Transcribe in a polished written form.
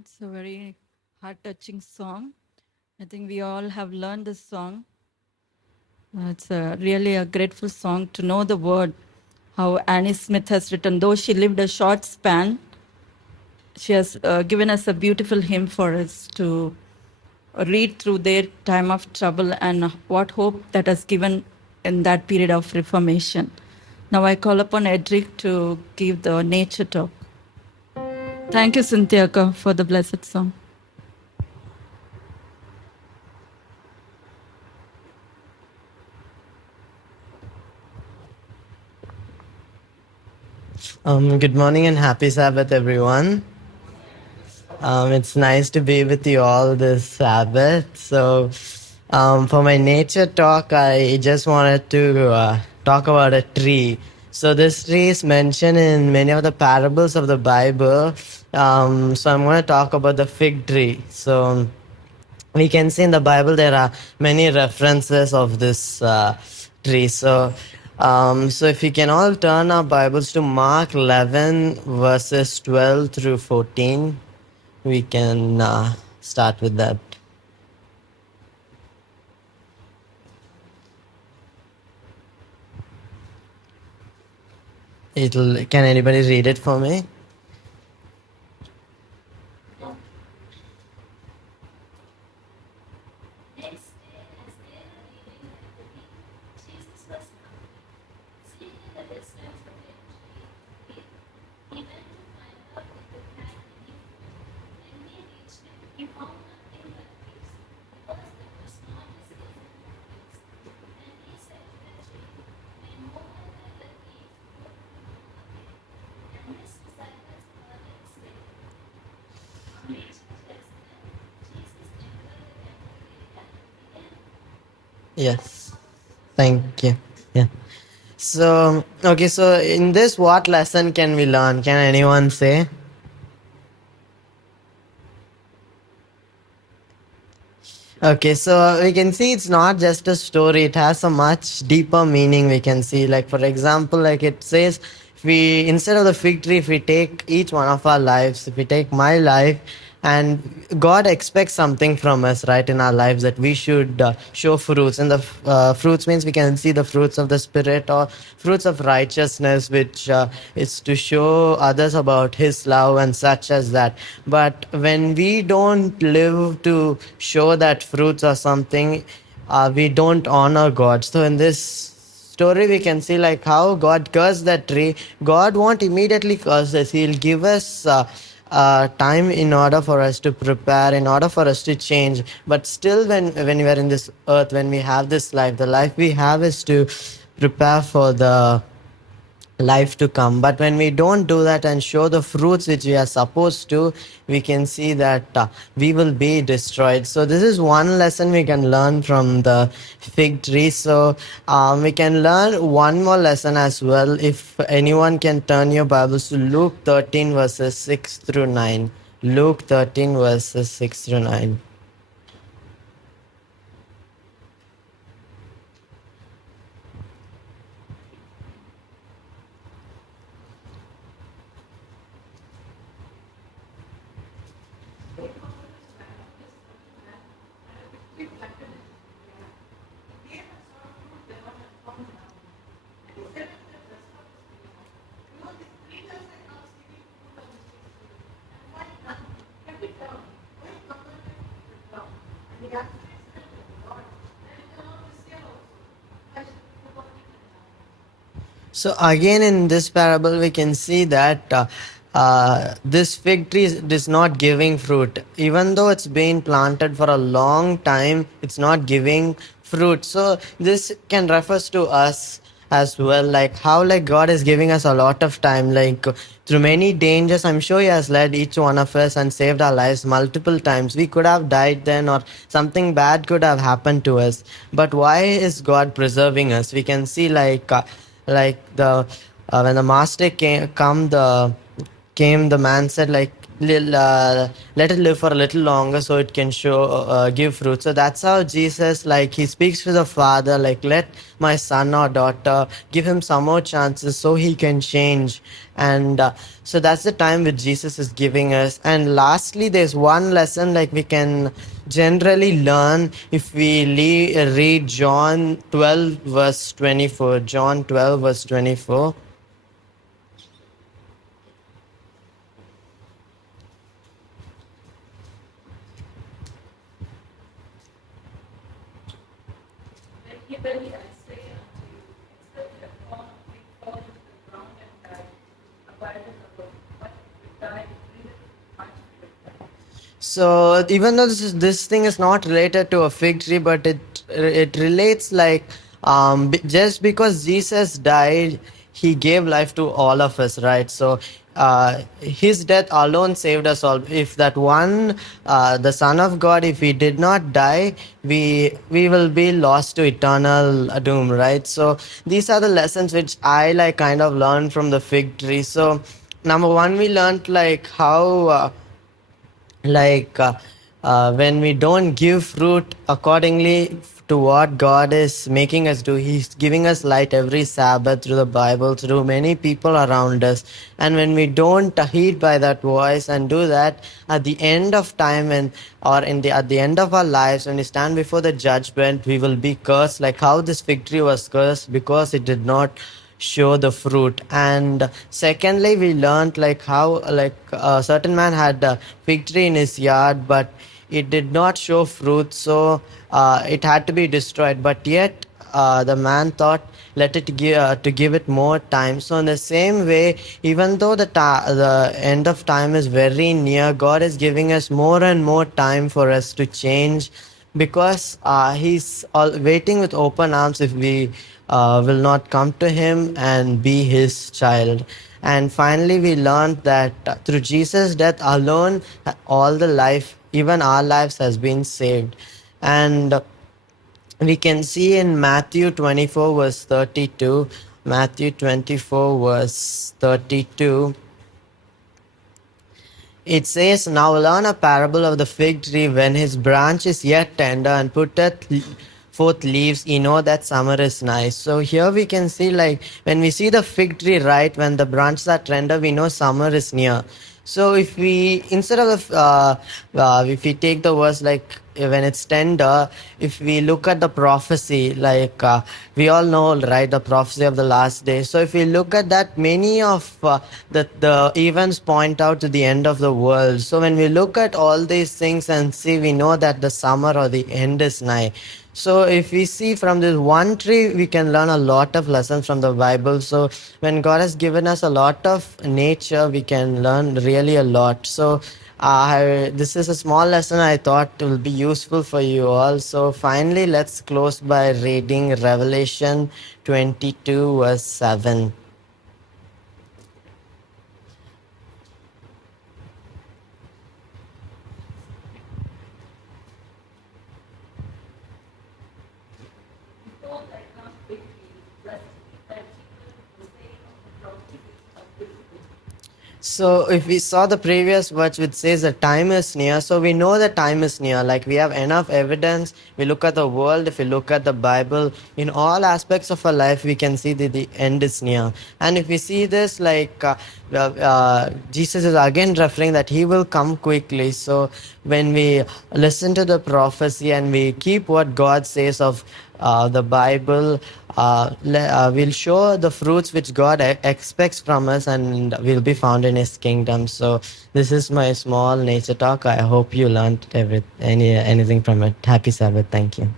It's a very heart-touching song. I think we all have learned this song. It's really a grateful song to know the word, how Annie Smith has written. Though she lived a short span, she has given us a beautiful hymn for us to read through their time of trouble and what hope that has given in that period of reformation. Now I call upon Edrick to give the nature talk. Thank you, Cynthia, for the blessed song. Good morning and happy Sabbath, everyone. It's nice to be with you all this Sabbath. So, for my nature talk, I just wanted to talk about a tree. So, this tree is mentioned in many of the parables of the Bible. So, I'm going to talk about the fig tree. So, we can see in the Bible there are many references of this tree. So if we can all turn our Bibles to Mark 11, verses 12 through 14, we can start with that. Can anybody read it for me? Yes. Thank you. Yeah. So, okay, so in this, what lesson can we learn? Can anyone say? Okay, so we can see it's not just a story, it has a much deeper meaning. We can see, like, for example, like it says, if we, instead of the fig tree, if we take each one of our lives, if we take my life, and God expects something from us, right, in our lives, that we should show fruits. And the fruits means we can see the fruits of the Spirit or fruits of righteousness, which is to show others about His love and such as that. But when we don't live to show that fruits or something, we don't honor God. So in this story we can see like how God cursed that tree. God won't immediately curse us. He'll give us time in order for us to prepare, in order for us to change. But still, when we are in this earth, when we have this life, the life we have is to prepare for the life to come. But when we don't do that and show the fruits which we are supposed to, we can see that we will be destroyed. So this is one lesson we can learn from the fig tree. So we can learn one more lesson as well. If anyone can turn your Bibles to Luke 13 verses 6 through 9. Luke 13 verses 6 through 9. So again, in this parable, we can see that this fig tree is not giving fruit. Even though it's been planted for a long time, it's not giving fruit. So this can refers to us as well, like how like God is giving us a lot of time, like through many dangers. I'm sure He has led each one of us and saved our lives multiple times. We could have died then, or something bad could have happened to us. But why is God preserving us? We can see like the when the master came the man said like let it live for a little longer so it can show give fruit. So that's how Jesus, like, he speaks to the father, like, let my son or daughter, give him some more chances so he can change. And so that's the time which Jesus is giving us. And lastly, there's one lesson like we can generally learn if we read John 12 verse 24. John 12 verse 24. So even though this thing is not related to a fig tree, but it relates like just because Jesus died, he gave life to all of us, right? So his death alone saved us all. If that one, the Son of God, if he did not die, we will be lost to eternal doom, right? So these are the lessons which I like kind of learned from the fig tree. So number one, we learned like how. Like when we don't give fruit accordingly to what God is making us do, he's giving us light every Sabbath through the Bible, through many people around us. And when we don't heed by that voice and do that, at the end of time, and or in the at the end of our lives, when we stand before the judgment, we will be cursed, like how this fig tree was cursed because it did not show the fruit. And secondly, we learned like how, like, a certain man had a fig tree in his yard, but it did not show fruit, so it had to be destroyed. But yet the man thought, let it give it more time. So in the same way, even though the end of time is very near, God is giving us more and more time for us to change, because he's waiting with open arms if we will not come to him and be his child. And finally, we learned that through Jesus' death alone, all the life, even our lives, has been saved. And we can see in Matthew 24, verse 32, Matthew 24, verse 32. It says, now learn a parable of the fig tree. When his branch is yet tender and putteth forth leaves, you know that summer is nice. So here we can see, like, when we see the fig tree, right, when the branches are tender, we know summer is near. So if we, instead of if we take the verse like when it's tender, if we look at the prophecy, like we all know, right, the prophecy of the last day. So if we look at that, many of the events point out to the end of the world. So when we look at all these things and see, we know that the summer or the end is nigh. So if we see from this one tree, we can learn a lot of lessons from the Bible. So when God has given us a lot of nature, we can learn really a lot. So this is a small lesson I thought will be useful for you all. So finally, let's close by reading Revelation 22 verse 7. So if we saw the previous verse which says the time is near, so we know the time is near. Like, we have enough evidence. We look at the world, if we look at the Bible, in all aspects of our life, we can see that the end is near. And if we see this, like Jesus is again referring that he will come quickly. So when we listen to the prophecy and we keep what God says of the Bible, we'll show the fruits which God expects from us, and we'll be found in his kingdom. So this is my small nature talk. I hope you learned anything from it. Happy Sabbath. Thank you.